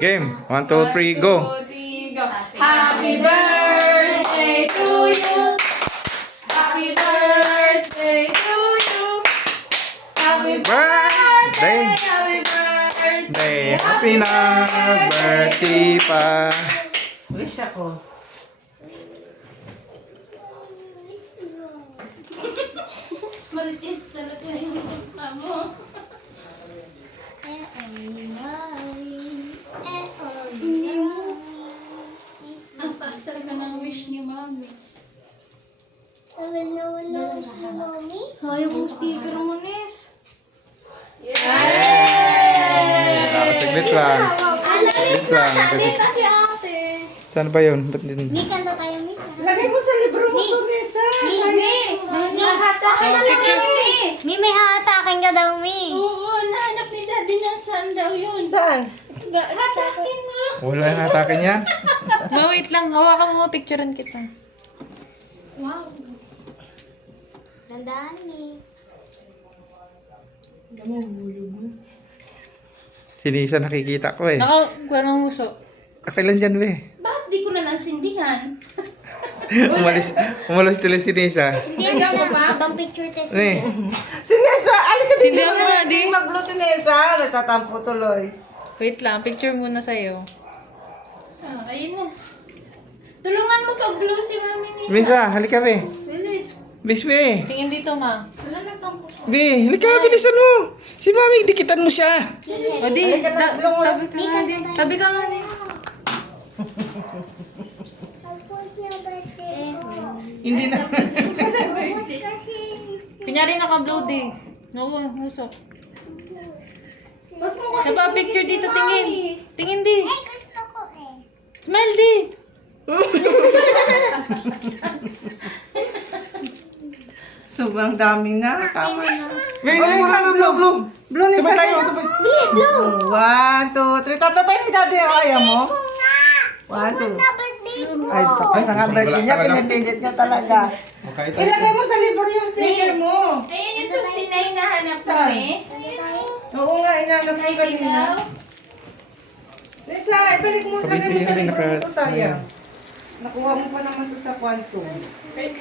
Game. 1, 2, 3, go. Happy birthday to you. Happy birthday to you. Happy birthday. Happy birthday. Happy na birthday pa. Wish ako. Marites talaga yung mukha mo. Ang taas talaga ng wish ni Mami. Ayaw mo sticker mo, Nes. Saglit lang. Saglit lang. Si ate. Saan ba yun? Ba't din? Mika na tayo, Mika. Lagay mo sa libro mo to, Nessa. Mi, may hahatakin ka daw, Mi. Oo, nahanap ni Daddy na saan daw yun. Saan? Hatakin mo. Wala yung hatakin yan. No, wait lang. Hawakan mo, picturean kita. Wow. Tandaan, Mi. Sinisa nakikita ko eh. Nakakuha ng huso. Kailan dyan be? Bakit di ko na nasindihan? Umalis tuloy si Nisa. Hindi na na. Abang picture test. Eh, Si Nessa, alika din. Sindihan mo na, di. Mag-blue si Nessa. Nagtatampo tuloy. Wait lang, picture muna sa'yo. Ah, ayun na. Tulungan mo pag-blue si Mami Nisa. Nisa, halika be. Bilis. Bis be. Tingin dito, ma. Wala na pang puso. Be, halika, bilisan mo. Si Mami, dikitan mo siya. O di, Halika na, tulungan. tabi ka nga di. Tabi ka nga di. Hindi na. Kunyari naka-blow di. No, husok. Ba't mo kasi Napa-picture dito, tingin. Tingin di. Gusto ko eh. Smile di. Sobrang dami na. Tama na. Be, blue. Blue Nessa. Sabay tayo, sabay. One, two, three. Tatlo tayo ni Daddy. Ayaw mo? One, two. Birthday ko. Ay, tapos na nga birthday niya. Pinipindit niya talaga. Ilagay mo sa libro yung sticker mo. Ayan yung susi na hinahanap sa Saan? mes. Oo nga, inanap ko kanina. Nessa, ibalik mo. Lagay mo sa libro mo to, sayang. Nakuha mo pa naman to sa kwanto. Wait lang.